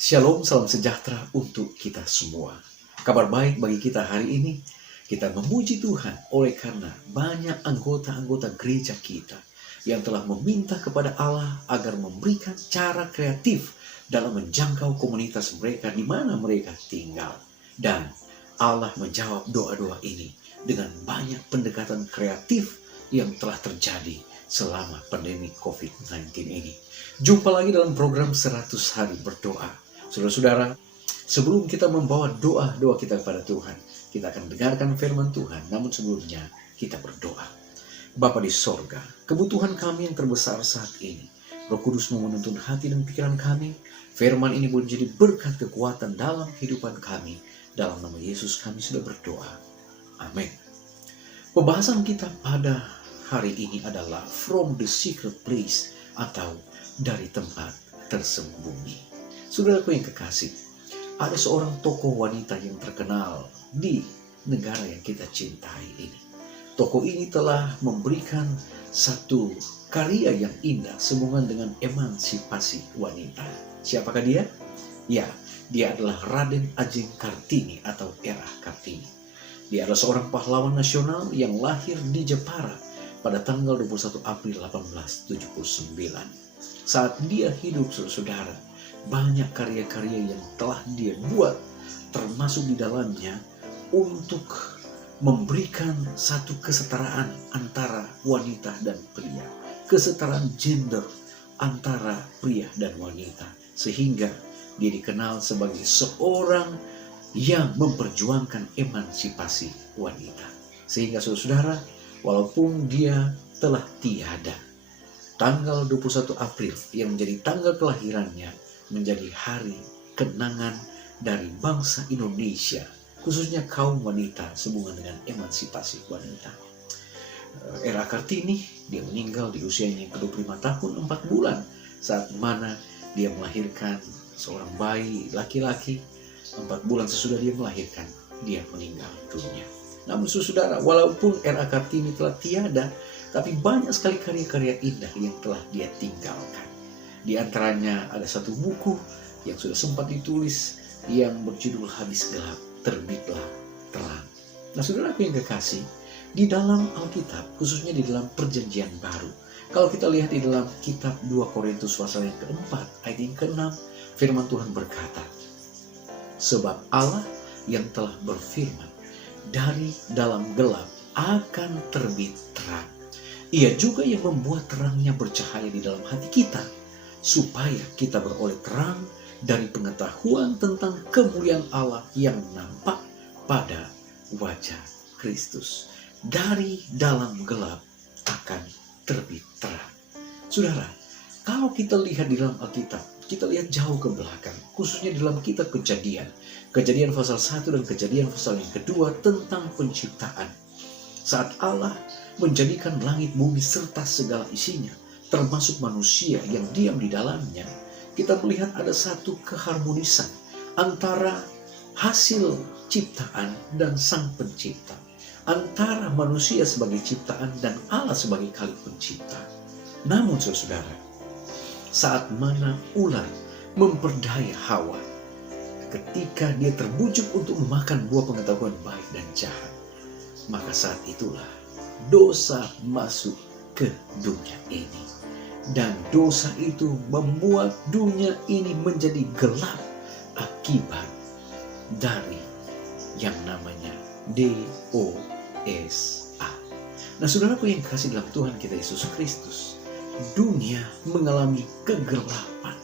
Shalom, salam sejahtera untuk kita semua. Kabar baik bagi kita hari ini, kita memuji Tuhan oleh karena banyak anggota-anggota gereja kita yang telah meminta kepada Allah agar memberikan cara kreatif dalam menjangkau komunitas mereka di mana mereka tinggal. Dan Allah menjawab doa-doa ini dengan banyak pendekatan kreatif yang telah terjadi selama pandemi COVID-19 ini. Jumpa lagi dalam program 100 hari berdoa. Saudara-saudara, sebelum kita membawa doa-doa kita kepada Tuhan, kita akan dengarkan firman Tuhan. Namun sebelumnya, kita berdoa. Bapa di sorga, kebutuhan kami yang terbesar saat ini, Roh Kudus menuntun hati dan pikiran kami. Firman ini boleh jadi berkat kekuatan dalam kehidupan kami. Dalam nama Yesus kami sudah berdoa. Amin. Pembahasan kita pada hari ini adalah From the Secret Place, atau dari tempat tersembunyi. Saudaraku yang kekasih, ada seorang tokoh wanita yang terkenal di negara yang kita cintai ini. Tokoh ini telah memberikan satu karya yang indah sehubungan dengan emansipasi wanita. Siapakah dia? Ya, dia adalah Raden Ajeng Kartini atau Era Kartini. Dia adalah seorang pahlawan nasional yang lahir di Jepara pada tanggal 21 April 1879. Saat dia hidup, saudara, banyak karya-karya yang telah dia buat, termasuk di dalamnya untuk memberikan satu kesetaraan antara wanita dan pria, kesetaraan gender antara pria dan wanita, sehingga dia dikenal sebagai seorang yang memperjuangkan emansipasi wanita. Sehingga saudara, walaupun dia telah tiada, tanggal 21 April yang menjadi tanggal kelahirannya menjadi hari kenangan dari bangsa Indonesia, khususnya kaum wanita sehubungan dengan emansipasi wanita. Era Kartini, dia meninggal di usianya yang ke-25 tahun 4 bulan, saat mana dia melahirkan seorang bayi laki-laki. 4 bulan sesudah dia melahirkan, dia meninggal dunia. Namun saudara, walaupun Era Kartini telah tiada, tapi banyak sekali karya-karya indah yang telah dia tinggalkan. Di antaranya ada satu buku yang sudah sempat ditulis yang berjudul Habis Gelap, Terbitlah Terang. Nah saudaraku yang kekasih, di dalam Alkitab, khususnya di dalam Perjanjian Baru, kalau kita lihat di dalam kitab 2 Korintus pasal yang keempat, ayat yang ke-6, firman Tuhan berkata, sebab Allah yang telah berfirman, dari dalam gelap akan terbit terang. Ia juga yang membuat terangnya bercahaya di dalam hati kita, supaya kita beroleh terang dari pengetahuan tentang kemuliaan Allah yang nampak pada wajah Kristus. Dari dalam gelap akan terbit terang. Saudara, kalau kita lihat di dalam Alkitab, kita lihat jauh ke belakang, khususnya di dalam kitab Kejadian. Kejadian pasal 1 dan Kejadian pasal yang kedua tentang penciptaan. Saat Allah menjadikan langit bumi serta segala isinya, termasuk manusia yang diam di dalamnya, kita melihat ada satu keharmonisan antara hasil ciptaan dan sang pencipta, antara manusia sebagai ciptaan dan Allah sebagai kali pencipta. Namun saudara, saat mana ular memperdaya Hawa, ketika dia terbujuk untuk memakan buah pengetahuan baik dan jahat, maka saat itulah dosa masuk ke dunia ini. Dan dosa itu membuat dunia ini menjadi gelap akibat dari yang namanya dosa. Nah saudaraku yang kasih dalam Tuhan kita Yesus Kristus, dunia mengalami kegelapan.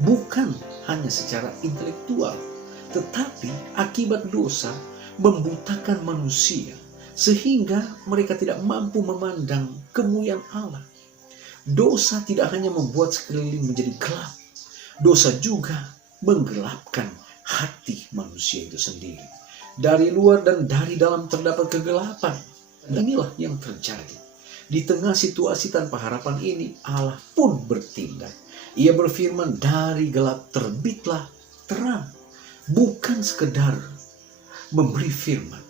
Bukan hanya secara intelektual, tetapi akibat dosa membutakan manusia, sehingga mereka tidak mampu memandang kemuliaan Allah. Dosa tidak hanya membuat sekeliling menjadi gelap, dosa juga menggelapkan hati manusia itu sendiri. Dari luar dan dari dalam terdapat kegelapan. Inilah yang terjadi. Di tengah situasi tanpa harapan ini, Allah pun bertindak. Ia berfirman, dari gelap terbitlah terang. Bukan sekedar memberi firman,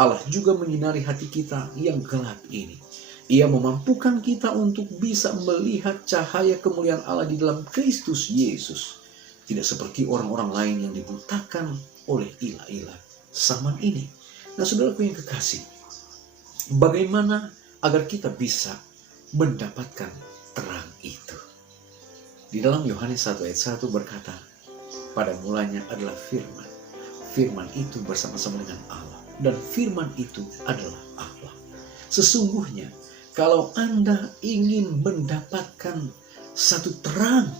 Allah juga menyinari hati kita yang gelap ini. Ia memampukan kita untuk bisa melihat cahaya kemuliaan Allah di dalam Kristus Yesus. Tidak seperti orang-orang lain yang dibutakan oleh ilah-ilah zaman ini. Nah, saudaraku yang kekasih, bagaimana agar kita bisa mendapatkan terang itu? Di dalam Yohanes 1 ayat 1 berkata, pada mulanya adalah firman. Firman itu bersama-sama dengan Allah. Dan firman itu adalah Allah. Sesungguhnya, kalau Anda ingin mendapatkan satu terang,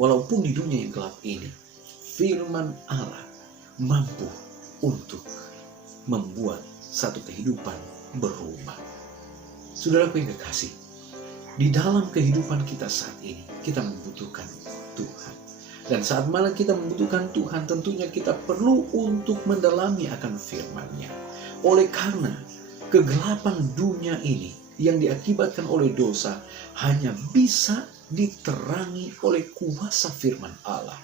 walaupun di dunia yang gelap ini, firman Allah mampu untuk membuat satu kehidupan berubah. Saudaraku yang kekasih, di dalam kehidupan kita saat ini, kita membutuhkan Tuhan. Dan saat mana kita membutuhkan Tuhan, tentunya kita perlu untuk mendalami akan firman-Nya. Oleh karena kegelapan dunia ini yang diakibatkan oleh dosa hanya bisa diterangi oleh kuasa firman Allah.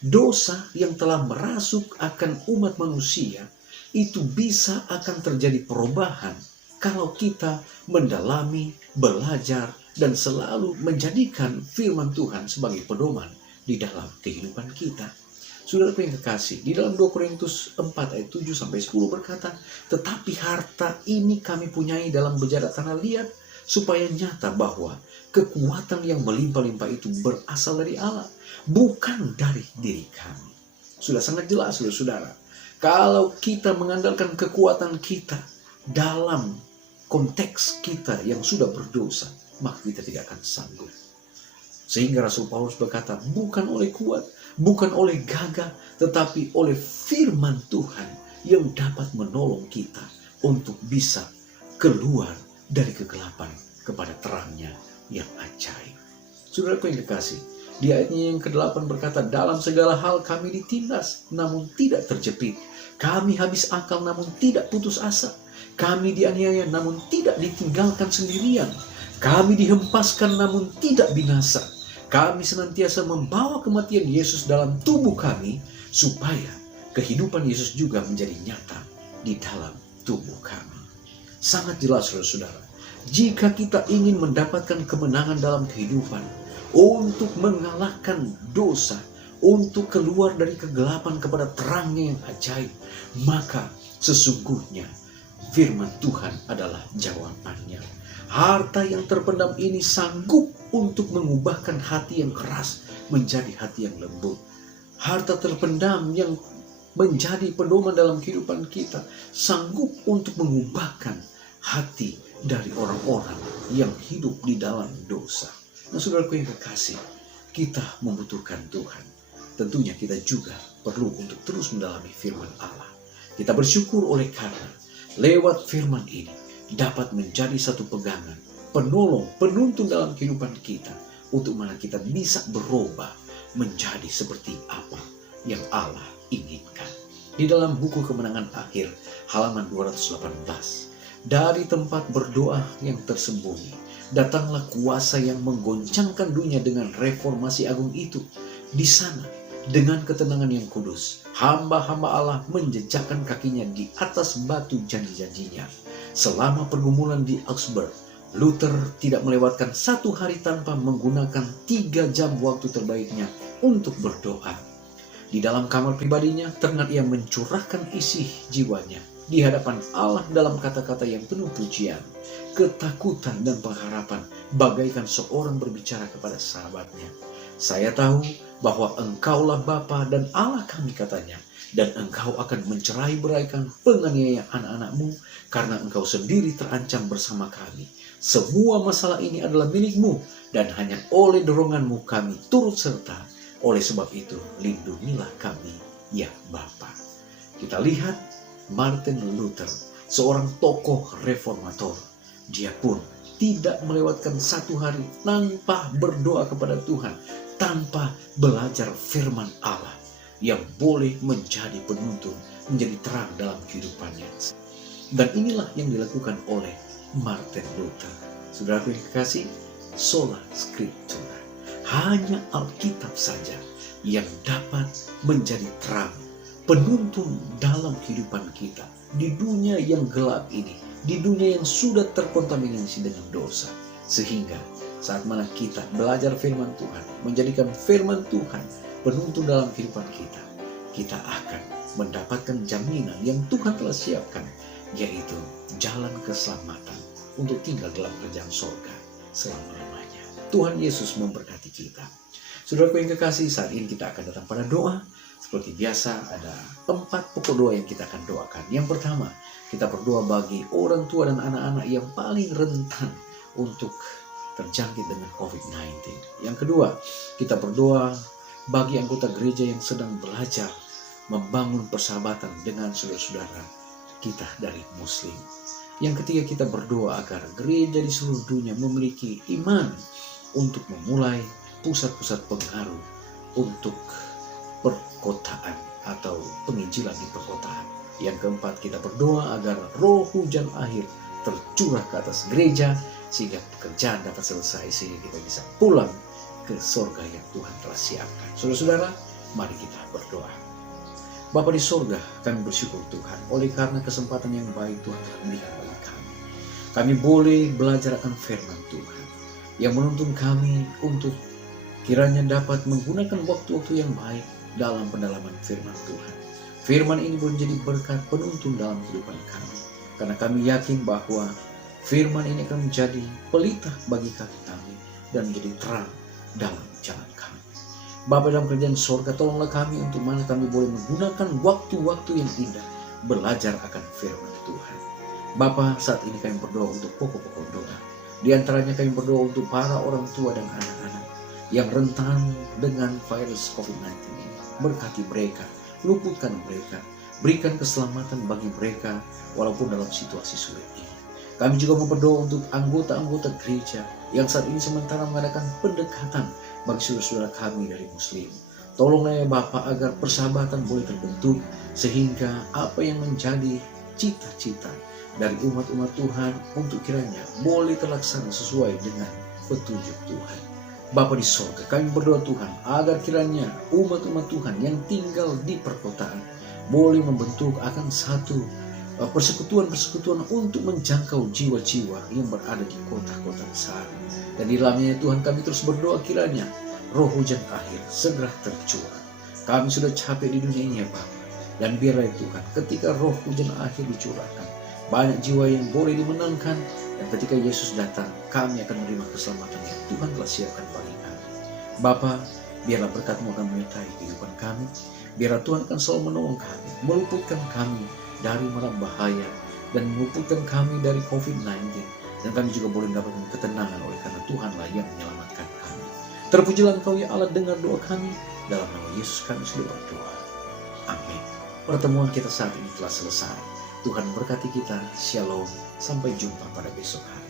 Dosa yang telah merasuk akan umat manusia itu bisa akan terjadi perubahan kalau kita mendalami, belajar, dan selalu menjadikan firman Tuhan sebagai pedoman di dalam kehidupan kita. Saudara yang kekasih, di dalam 2 Korintus 4 ayat 7-10 berkata, tetapi harta ini kami punyai dalam bejana tanah liat, supaya nyata bahwa kekuatan yang melimpah-limpah itu berasal dari Allah, bukan dari diri kami. Sudah sangat jelas, saudara. Kalau kita mengandalkan kekuatan kita dalam konteks kita yang sudah berdosa, maka kita tidak akan sanggup. Sehingga Rasul Paulus berkata, bukan oleh kuat, bukan oleh gagah, tetapi oleh firman Tuhan yang dapat menolong kita untuk bisa keluar dari kegelapan kepada terangnya yang ajaib. Saudaraku yang kekasih, di ayatnya yang ke-8 berkata, dalam segala hal kami ditindas, namun tidak terjepit. Kami habis akal, namun tidak putus asa. Kami dianiaya, namun tidak ditinggalkan sendirian. Kami dihempaskan, namun tidak binasa. Kami senantiasa membawa kematian Yesus dalam tubuh kami, supaya kehidupan Yesus juga menjadi nyata di dalam tubuh kami. Sangat jelas, saudara. Jika kita ingin mendapatkan kemenangan dalam kehidupan, untuk mengalahkan dosa, untuk keluar dari kegelapan kepada terangnya yang ajaib, maka sesungguhnya firman Tuhan adalah jawabannya. Harta yang terpendam ini sanggup untuk mengubahkan hati yang keras menjadi hati yang lembut. Harta terpendam yang menjadi pedoman dalam kehidupan kita sanggup untuk mengubahkan hati dari orang-orang yang hidup di dalam dosa. Nah, saudaraku yang kekasih, kita membutuhkan Tuhan. Tentunya kita juga perlu untuk terus mendalami firman Allah. Kita bersyukur oleh karena lewat firman ini dapat menjadi satu pegangan, penolong, penuntun dalam kehidupan kita, untuk mana kita bisa berubah menjadi seperti apa yang Allah inginkan. Di dalam buku Kemenangan Akhir, halaman 218, dari tempat berdoa yang tersembunyi, datanglah kuasa yang menggoncangkan dunia dengan reformasi agung itu. Di sana, dengan ketenangan yang kudus, hamba-hamba Allah menjejakkan kakinya di atas batu janji-janjinya. Selama pergumulan di Augsburg, Luther tidak melewatkan satu hari tanpa menggunakan 3 jam waktu terbaiknya untuk berdoa. Di dalam kamar pribadinya, terngat ia mencurahkan isi jiwanya di hadapan Allah dalam kata-kata yang penuh pujian, ketakutan dan pengharapan, bagaikan seorang berbicara kepada sahabatnya. Saya tahu bahwa engkaulah Bapa dan Allah kami, katanya, dan engkau akan mencerai-beraikan penganiaya anak-anakmu karena engkau sendiri terancam bersama kami. Semua masalah ini adalah milikmu dan hanya oleh doronganmu kami turut serta. Oleh sebab itu, lindungilah kami, ya Bapa. Kita lihat Martin Luther, seorang tokoh reformator. Dia pun tidak melewatkan satu hari tanpa berdoa kepada Tuhan, tanpa belajar firman Allah yang boleh menjadi penuntun, menjadi terang dalam kehidupannya. Dan inilah yang dilakukan oleh Martin Luther. Saudara yang kekasih, sola scriptura, hanya Alkitab saja yang dapat menjadi terang, penuntun dalam kehidupan kita di dunia yang gelap ini, di dunia yang sudah terkontaminasi dengan dosa. Sehingga saat mana kita belajar firman Tuhan, menjadikan firman Tuhan penuntun dalam kehidupan kita, kita akan mendapatkan jaminan yang Tuhan telah siapkan, yaitu jalan keselamatan untuk tinggal dalam kerajaan sorga selama-lamanya. Tuhan Yesus memberkati kita. Saudaraku yang kekasih, saat ini kita akan datang pada doa. Seperti biasa, ada 4 pokok doa yang kita akan doakan. Yang pertama, kita berdoa bagi orang tua dan anak-anak yang paling rentan untuk terjangkit dengan COVID-19. Yang kedua, kita berdoa bagi anggota gereja yang sedang belajar membangun persahabatan dengan saudara-saudara kita dari Muslim. Yang ketiga, kita berdoa agar gereja di seluruh dunia memiliki iman untuk memulai pusat-pusat pengaruh untuk perkotaan atau penginjilan di perkotaan. Yang keempat, kita berdoa agar roh hujan akhir tercurah ke atas gereja sehingga pekerjaan dapat selesai, sehingga kita bisa pulang ke surga yang Tuhan telah siapkan. Saudara-saudara, mari kita berdoa. Bapa di surga, kami bersyukur Tuhan oleh karena kesempatan yang baik Tuhan telah berikan bagi kami. Kami boleh belajar akan firman Tuhan yang menuntun kami untuk kiranya dapat menggunakan waktu-waktu yang baik dalam pendalaman firman Tuhan. Firman ini boleh menjadi berkat penuntun dalam kehidupan kami, karena kami yakin bahwa firman ini akan menjadi pelita bagi kaki kami dan menjadi terang dalam jalan kami. Bapa dalam kerajaan sorga, tolonglah kami untuk mana kami boleh menggunakan waktu-waktu yang indah belajar akan firman Tuhan. Bapa, saat ini kami berdoa untuk pokok-pokok doa. Di antaranya kami berdoa untuk para orang tua dan anak-anak yang rentan dengan virus COVID-19 ini. Berkati mereka, luputkan mereka, berikan keselamatan bagi mereka walaupun dalam situasi sulit ini. Kami juga berdoa untuk anggota-anggota gereja yang saat ini sementara mengadakan pendekatan bagi saudara-saudara kami dari Muslim. Tolonglah ya Bapa agar persahabatan boleh terbentuk sehingga apa yang menjadi cita-cita dari umat-umat Tuhan untuk kiranya boleh terlaksana sesuai dengan petunjuk Tuhan. Bapa di sorga, kami berdoa Tuhan agar kiranya umat-umat Tuhan yang tinggal di perkotaan boleh membentuk akan satu persekutuan-persekutuan untuk menjangkau jiwa-jiwa yang berada di kota-kota besar. Dan di dalamnya Tuhan kami terus berdoa kiranya roh hujan akhir segera tercurah. Kami sudah capek di dunia ini ya Bapa. Dan biarlah Tuhan ketika roh hujan akhir dicurahkan, banyak jiwa yang boleh dimenangkan. Dan ketika Yesus datang, kami akan menerima keselamatan yang Tuhan telah siapkan bagi kami. Bapa, biarlah berkat-Mu akan menyertai kehidupan kami. Biarlah Tuhan akan selalu menolong kami, meluputkan kami dari mara bahaya, dan meluputkan kami dari COVID-19. Dan kami juga boleh mendapatkan ketenangan oleh karena Tuhanlah yang menyelamatkan kami. Terpujilah Engkau ya Allah, dengar doa kami. Dalam nama Yesus kami sudah berdoa. Amin. Pertemuan kita saat ini telah selesai. Tuhan berkati kita. Shalom. Sampai jumpa pada besok hari.